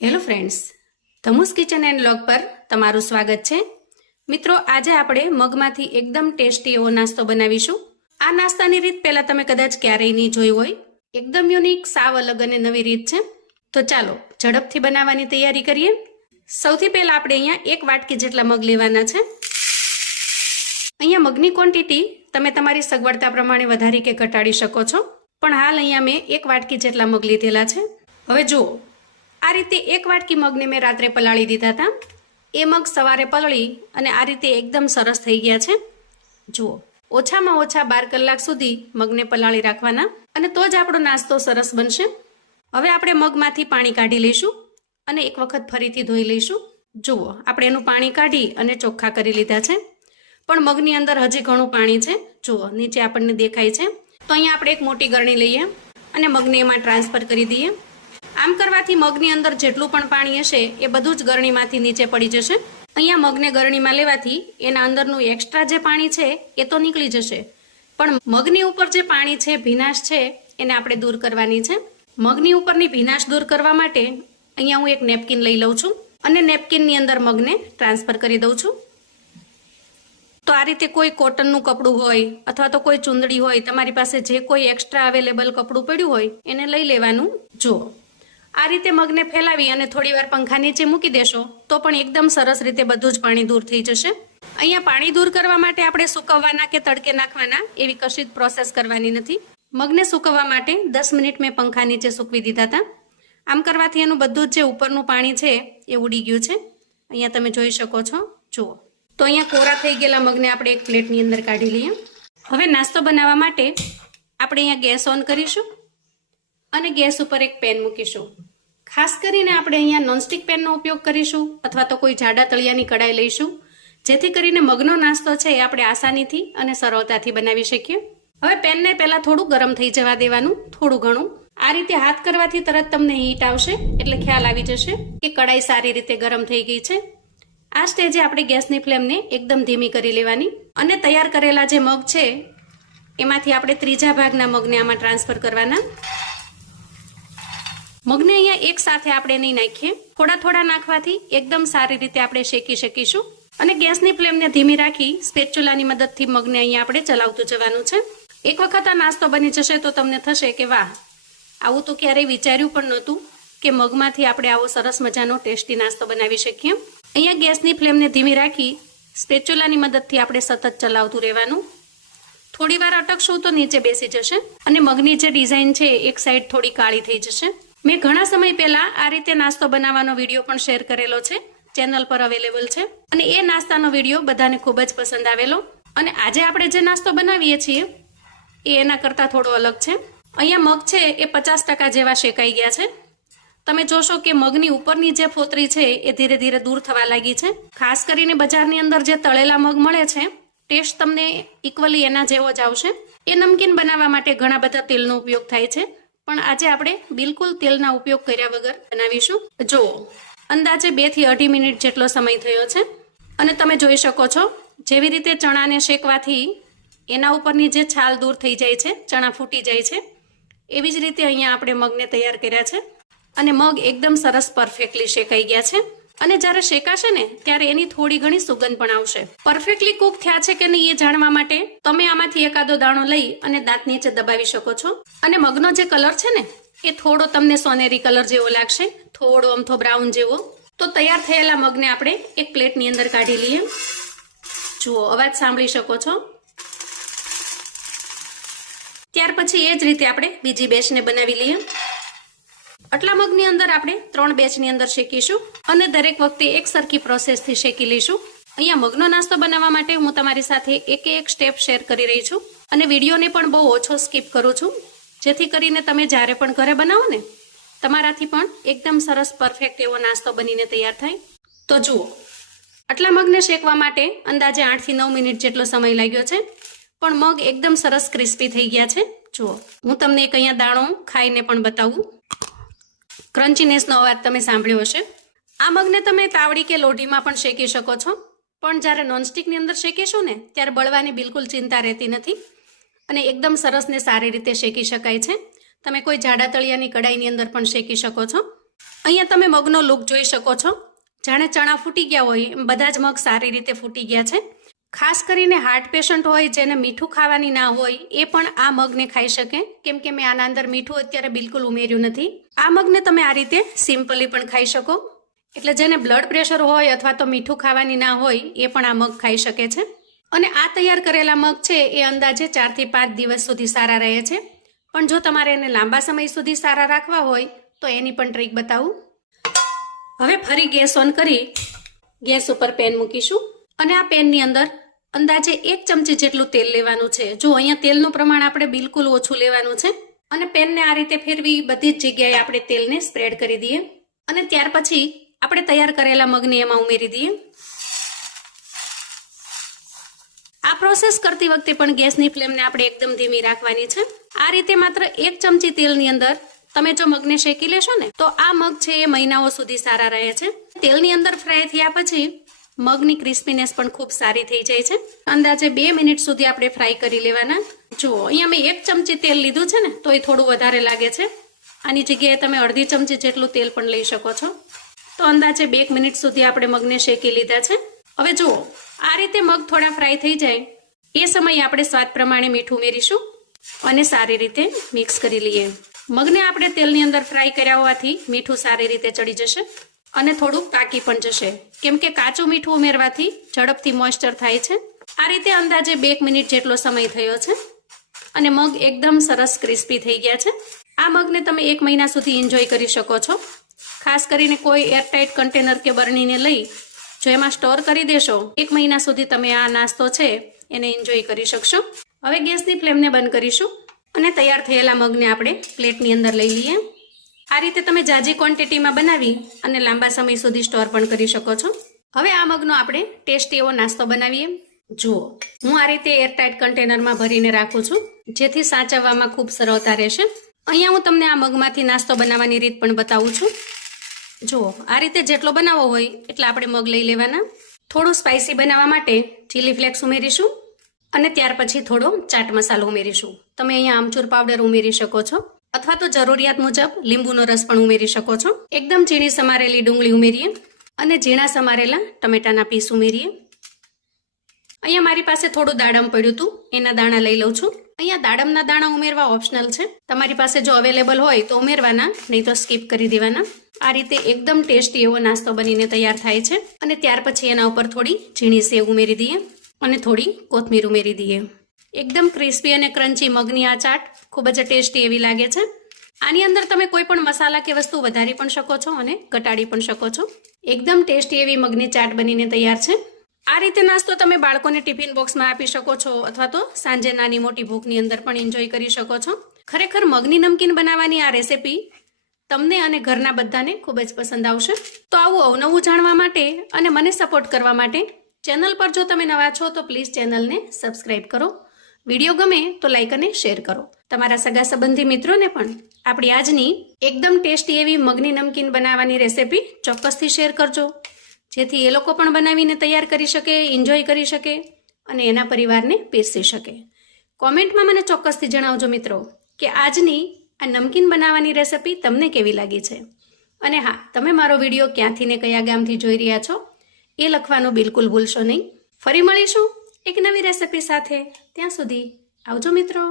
Hello friends, ધમુસ kitchen and vlog પર તમારું સ્વાગત છે. મિત્રો, આજે આપણે મગમાંથી એકદમ ટેસ્ટી એવો નાસ્તો બનાવીશું. આ નાસ્તાની રીત પહેલા તમે કદાચ ક્યારેય નહીં જોઈ હોય. એકદમ યુનિક, સાવ અલગ અને નવી રીત છે. તો ચાલો ઝડપથી બનાવવાની તૈયારી કરીએ. સૌથી પહેલા આપણે અહીંયા 1 વાટકી જેટલા મગ લેવાના છે. અહીંયા મગની ક્વોન્ટિટી તમે તમારી સગવડતા પ્રમાણે વધારી કે ઘટાડી શકો છો, પણ હાલ અહીંયા મેં 1 વાટકી જેટલા મગ લીધેલા છે. હવે જુઓ, આ રીતે 1 વાટકી મગને મેં રાત્રે પલાળી દીધા હતા. એ મગ સવારે પલળી અને આ રીતે એકદમ સરસ થઈ ગયા છે. જુઓ, ઓછામાં ઓછા 12 કલાક સુધી મગને પલાળી રાખવાના અને તો જ આપણો નાસ્તો સરસ બનશે. હવે આપણે મગમાંથી પાણી કાઢી લઈશું અને એક વખત ફરીથી ધોઈ લઈશું. જુઓ, આપણે એનું પાણી કાઢી અને ચોખ્ખા કરી લીધા છે, પણ મગની અંદર હજી ઘણું પાણી છે. જુઓ, નીચે આપણને દેખાય છે. તો અહીંયા આપણે એક મોટી ગરણી લઈએ અને મગને એમાં ટ્રાન્સફર કરી દઈએ. આમ કરવાથી મગની અંદર જેટલું પણ પાણી હશે એ બધું જ ગરણીમાંથી નીચે પડી જશે. અહીંયા મગને ગરણીમાં લેવાથી એના અંદરનું એક્સ્ટ્રા જે પાણી છે એ તો નીકળી જશે, પણ મગની ઉપર જે પાણી છે, ભીનાશ છે, એને આપણે દૂર કરવાની છે. મગની ઉપરની ભીનાશ દૂર કરવા માટે અહીંયા હું એક નેપકિન લઈ લઉં છું અને નેપકિનની અંદર મગને ટ્રાન્સફર કરી દઉં છું. તો આ રીતે કોઈ કોટનનું કપડું હોય અથવા તો કોઈ ચૂંદડી હોય, તમારી પાસે જે કોઈ એક્સ્ટ્રા અવેલેબલ કપડું પડ્યું હોય એને લઈ લેવાનું. જુઓ, આ રીતે મગને ફેલાવી અને થોડી વાર પંખા નીચે મૂકી દેશો તો પણ એકદમ સરસ રીતે બધું જ પાણી દૂર થઈ જશે. અહીંયા પાણી દૂર કરવા માટે આપણે સૂકવવાના કે તડકે નાખવાના એવી કશી જ પ્રોસેસ કરવાની નથી. મગને સૂકવવા માટે 10 મિનિટ મેં પંખા નીચે સૂકવી દીધા હતા. આમ કરવાથી એનું બધું જ જે ઉપરનું પાણી છે એ ઉડી ગયું છે. અહીંયા તમે જોઈ શકો છો. જુઓ, તો અહીંયા કોરા થઈ ગયેલા મગને આપણે એક પ્લેટની અંદર કાઢી લઈએ. હવે નાસ્તો બનાવવા માટે આપણે અહીંયા ગેસ ઓન કરીશું અને ગેસ ઉપર એક પેન મૂકીશું. ખાસ કરીને આપણે અહીંયા નોનસ્ટિક પેનનો ઉપયોગ કરીશું અથવા તો કોઈ જાડા તળિયાની કડાઈ લઈશું, જેથી કરીને મગનો નાસ્તો છે એ આપણે આસાનીથી અને સરળતાથી બનાવી શકીએ. હવે પેનને પહેલાં થોડું ગરમ થઈ જવા દેવાનું, થોડું ઘણું. આ રીતે હાથ કરવાથી તરત તમને હીટ આવશે એટલે ખ્યાલ આવી જશે કે કડાઈ સારી રીતે ગરમ થઈ ગઈ છે. આ સ્ટેજે આપણે ગેસની ફ્લેમને એકદમ ધીમી કરી લેવાની અને તૈયાર કરેલા જે મગ છે એમાંથી આપણે ત્રીજા ભાગના મગને આમાં ટ્રાન્સફર કરવાના. મગને અહીંયા એક સાથે આપણે નહીં નાખીએ, થોડા થોડા નાખવાથી એકદમ સારી રીતે આપણે શેકી શકીશું. અને ગેસની ફ્લેમને ધીમી રાખી સ્પેચ્યુલાની મદદથી મગને અહીંયા આપણે ચલાવતું જવાનું છે. એક વખત આ નાસ્તો બની જશે તો તમને થશે કે વાહ, આવું તો ક્યારેય વિચાર્યું પણ નહોતું કે મગમાંથી આપણે આવો સરસ મજાનો ટેસ્ટી નાસ્તો બનાવી શકીએ. અહીંયા ગેસની ફ્લેમને ધીમી રાખી સ્પેચ્યુલાની મદદથી આપણે સતત ચલાવતું રહેવાનું. થોડી વાર અટકશું તો નીચે બેસી જશે અને મગની જે ડિઝાઇન છે એક સાઈડ થોડી કાળી થઈ જશે. મેં ઘણા સમય પહેલા આ રીતે નાસ્તો બનાવવાનો વિડીયો પણ શેર કરેલો છે, ચેનલ પર અવેલેબલ છે, અને એ નાસ્તાનો વિડીયો બધાને ખૂબ જ પસંદ આવેલો. અને આજે આપણે જે નાસ્તો બનાવીએ છીએ એ એના કરતાં થોડો અલગ છે. અહીંયા મગ છે એ 50% જેવા શેકાઈ ગયા છે. તમે જોશો કે મગની ઉપરની જે ફોતરી છે એ ધીરે ધીરે દૂર થવા લાગી છે. ખાસ કરીને બજારની અંદર જે તળેલા મગ મળે છે, ટેસ્ટ તમને ઇક્વલી એના જેવો જ આવશે. એ નમકીન બનાવવા માટે ઘણા બધા તેલનો ઉપયોગ થાય છે, પણ આજે આપણે બિલકુલ તેલના ઉપયોગ કર્યા વગર બનાવીશું. જુઓ, અંદાજે 2 થી 2.5 મિનિટ જેટલો સમય થયો છે અને તમે જોઈ શકો છો જેવી રીતે ચણાને શેકવાથી એના ઉપરની જે છાલ દૂર થઈ જાય છે, ચણા ફૂટી જાય છે, એવી જ રીતે અહીંયા આપણે મગને તૈયાર કર્યા છે અને મગ એકદમ સરસ પરફેક્ટલી શેકાઈ ગયા છે. અને જ્યારે શેકાશે ને ત્યારે એની થોડી ઘણી સુગંધ પણ આવશે. પરફેક્ટલી કુક થયા છે કે નહીં એ જાણવા માટે તમે આમાંથી એકાદો દાણો લઈ અને દાંત નીચે દબાવી શકો છો. અને મગનો જે કલર છે ને એ થોડો તમને સોનેરી કલર જેવો લાગશે, થોડો અમથો બ્રાઉન જેવો. તો તૈયાર થયેલા મગને આપણે એક પ્લેટની અંદર કાઢી લઈએ. જુઓ, અવાજ સાંભળી શકો છો. ત્યાર પછી એ જ રીતે આપણે બીજી બેચને બનાવી લઈએ. આટલા મગની અંદર આપણે 3 બેચની અંદર શેકીશું અને દરેક વખતે એક સરખી પ્રોસેસથી શેકી લઈશું. અહીંયા મગનો નાસ્તો બનાવવા માટે હું તમારી સાથે એક સ્ટેપ શેર કરી રહી છું અને વિડીયોને પણ બહુ ઓછો સ્કીપ કરું છું, જેથી કરીને તમે જ્યારે પણ ઘરે બનાવો ને તમારાથી પણ એકદમ સરસ પરફેક્ટ એવો નાસ્તો બનીને તૈયાર થાય. તો જુઓ, આટલા મગને શેકવા માટે અંદાજે 8 થી 9 મિનિટ જેટલો સમય લાગ્યો છે, પણ મગ એકદમ સરસ ક્રિસ્પી થઈ ગયા છે. જુઓ, હું તમને એક અહીંયા દાણો ખાઈને પણ બતાવું. ક્રન્ચીનેસનો અવાજ તમે સાંભળ્યો હશે. આ મગને તમે તાવડી કે લોઢીમાં પણ શેકી શકો છો, પણ જ્યારે નોનસ્ટિકની અંદર શેકીશું ને ત્યારે બળવાની બિલકુલ ચિંતા રહેતી નથી અને એકદમ સરસ ને સારી રીતે શેકી શકાય છે. તમે કોઈ જાડા તળિયાની કડાઈની અંદર પણ શેકી શકો છો. અહીંયા તમે મગનો લુક જોઈ શકો છો. જાણે ચણા ફૂટી ગયા હોય એમ બધા જ મગ સારી રીતે ફૂટી ગયા છે. ખાસ કરીને હાર્ટ પેશન્ટ હોય જેને મીઠું ખાવાની ના હોય એ પણ આ મગને ખાઈ શકે, કેમ કે મેં આના અંદર મીઠું અત્યારે બિલકુલ ઉમેર્યું નથી. આ મગને તમે આ રીતે સિમ્પલી પણ ખાઈ શકો. એટલે જેને બ્લડ પ્રેશર હોય અથવા તો મીઠું ખાવાની ના હોય એ પણ આ મગ ખાઈ શકે છે. અને આ તૈયાર કરેલા મગ છે એ અંદાજે 4 થી 5 દિવસ સુધી સારા રહે છે. પણ જો તમારે એને લાંબા સમય સુધી સારા રાખવા હોય તો એની પણ ટ્રીક બતાવું. હવે ફરી ગેસ ઓન કરી ગેસ ઉપર પેન મૂકીશું અને આ પેનની અંદર અંદાજે 1 ચમચી જેટલું તેલ લેવાનું છે. જો અહીંયા તેલનું પ્રમાણ આપણે બિલકુલ ઓછું લેવાનું છે. અને પેનને આ રીતે ફેરવી બધી જ જગ્યાએ આપણે તેલને સ્પ્રેડ કરી દઈએ અને ત્યાર પછી આપણે તૈયાર કરેલા મગને એમાં ઉમેરી દઈએ. આ પ્રોસેસ કરતી વખતે પણ ગેસની ફ્લેમને આપણે એકદમ ધીમી રાખવાની છે. આ રીતે માત્ર 1 ચમચી તેલની અંદર તમે જો મગને શેકી લેશો ને તો આ મગ છે એ મહિનાઓ સુધી સારા રહે છે. તેલની અંદર ફ્રાય થયા પછી મગની ક્રિસ્પીનેસ પણ ખૂબ સારી થઈ જાય છે. અંદાજે 2 મિનિટ સુધી આપણે ફ્રાય કરી લેવાના. જુઓ અહીંયા મેં 1 ચમચી તેલ લીધું છે ને તો એ થોડું વધારે લાગે છે. આની જગ્યાએ તમે અડધી ચમચી જેટલું તેલ પણ લઈ શકો છો. તો અંદાજે 2 મિનિટ સુધી આપણે મગને શેકી લીધા છે. હવે જુઓ આ રીતે મગ થોડા ફ્રાય થઈ જાય એ સમયે આપણે સ્વાદ પ્રમાણે મીઠું ઉમેરીશું અને સારી રીતે મિક્સ કરી લઈએ. મગને આપણે તેલની અંદર ફ્રાય કર્યા હોવાથી મીઠું સારી રીતે ચડી જશે અને થોડુંક પાકી પણ જશે, કેમ કે કાચું મીઠું ઉમેરવાથી ઝડપથી મોઇસ્ચર થાય છે. આ રીતે અંદાજે 2 મિનિટ જેટલો સમય થયો છે અને મગ એકદમ સરસ ક્રિસ્પી થઈ ગયા છે. આ મગને તમે 1 મહિના સુધી એન્જોય કરી શકો છો. ખાસ કરીને કોઈ એરટાઇટ કન્ટેનર કે બરણીને લઈ જો એમાં સ્ટોર કરી દેશો 1 મહિના સુધી તમે આ નાસ્તો છે એને એન્જોય કરી શકશો. હવે ગેસની ફ્લેમને બંધ કરીશું અને તૈયાર થયેલા મગને આપણે પ્લેટની અંદર લઈ લઈએ. આ રીતે તમે જાજી ક્વોન્ટિટીમાં બનાવી અને લાંબા સમય સુધી સ્ટોર પણ કરી શકો છો. હવે આ મગનો આપણે ટેસ્ટી એવો નાસ્તો બનાવીએ. જુઓ હું આ રીતે એરટાઇટ કન્ટેનરમાં ભરીને રાખું છું જેથી સાચવવામાં ખૂબ સરળતા રહેશે. અહીંયા હું તમને આ મગમાંથી નાસ્તો બનાવવાની રીત પણ બતાવું છું. જુઓ આ રીતે જેટલો બનાવવો હોય એટલા આપણે મગ લઈ લેવાના. થોડું સ્પાઇસી બનાવવા માટે ચીલી ફ્લેક્સ ઉમેરીશું અને ત્યાર પછી થોડો ચાટ મસાલો ઉમેરીશું. તમે અહીંયા આમચૂર પાવડર ઉમેરી શકો છો અથવા તો જરૂરિયાત મુજબ લીંબુનો રસ પણ ઉમેરી શકો છો. એકદમ ઝીણી સમારેલી ડુંગળી ઉમેરીએ અને ઝીણા સમારેલા ટમેટાના પીસ ઉમેરીએ. અહીંયા મારી પાસે થોડું દાડમ પડ્યું હતું એના દાણા લઈ લઉં છું. અહીંયા દાડમના દાણા ઉમેરવા ઓપ્શનલ છે. તમારી પાસે જો અવેલેબલ હોય તો ઉમેરવાના, નહીં તો સ્કીપ કરી દેવાના. આ રીતે એકદમ ટેસ્ટી એવો નાસ્તો બનીને તૈયાર થાય છે. અને ત્યાર પછી એના ઉપર થોડી ઝીણી સેવ ઉમેરી દઈએ અને થોડી કોથમીર ઉમેરી દઈએ. એકદમ ક્રિસ્પી અને ક્રન્ચી મગની આ ચાટ ખૂબ જ ટેસ્ટી એવી લાગે છે. આની અંદર તમે કોઈ પણ મસાલા કે વસ્તુ વધારી પણ શકો છો અને ઘટાડી પણ શકો છો. એકદમ ટેસ્ટી એવી મગની ચાટ બનીને તૈયાર છે. આ રીતે નાસ્તો તમે બાળકોને ટિફિન બોક્સમાં આપી શકો છો અથવા તો સાંજે નાની મોટી ભૂખની અંદર પણ એન્જોય કરી શકો છો. ખરેખર મગની નમકીન બનાવવાની આ રેસીપી તમને અને ઘરના બધાને ખૂબ જ પસંદ આવશે. તો આવું અવનવું જાણવા માટે અને મને સપોર્ટ કરવા માટે ચેનલ પર જો તમે નવા છો તો પ્લીઝ ચેનલને સબસ્ક્રાઇબ કરો. વિડીયો ગમે તો લાઈક અને શેર કરો. તમારા સગા સંબંધી મિત્રોને પણ આપણી આજની એકદમ ટેસ્ટી એવી મગની નમકીન બનાવવાની રેસીપી ચોક્કસથી શેર કરજો, જેથી એ લોકો પણ બનાવીને તૈયાર કરી શકે, એન્જોય કરી શકે અને એના પરિવારને પીરસી શકે. કોમેન્ટમાં મને ચોક્કસથી જણાવજો મિત્રો કે આજની આ નમકીન બનાવવાની રેસીપી તમને કેવી લાગી છે. અને હા, તમે મારો વિડીયો ક્યાંથી ને કયા ગામથી જોઈ રહ્યા છો એ લખવાનું બિલકુલ ભૂલશો નહીં. ફરી મળીશું એક નવી રેસીપી સાથે. ત્યાં સુધી આવજો મિત્રો.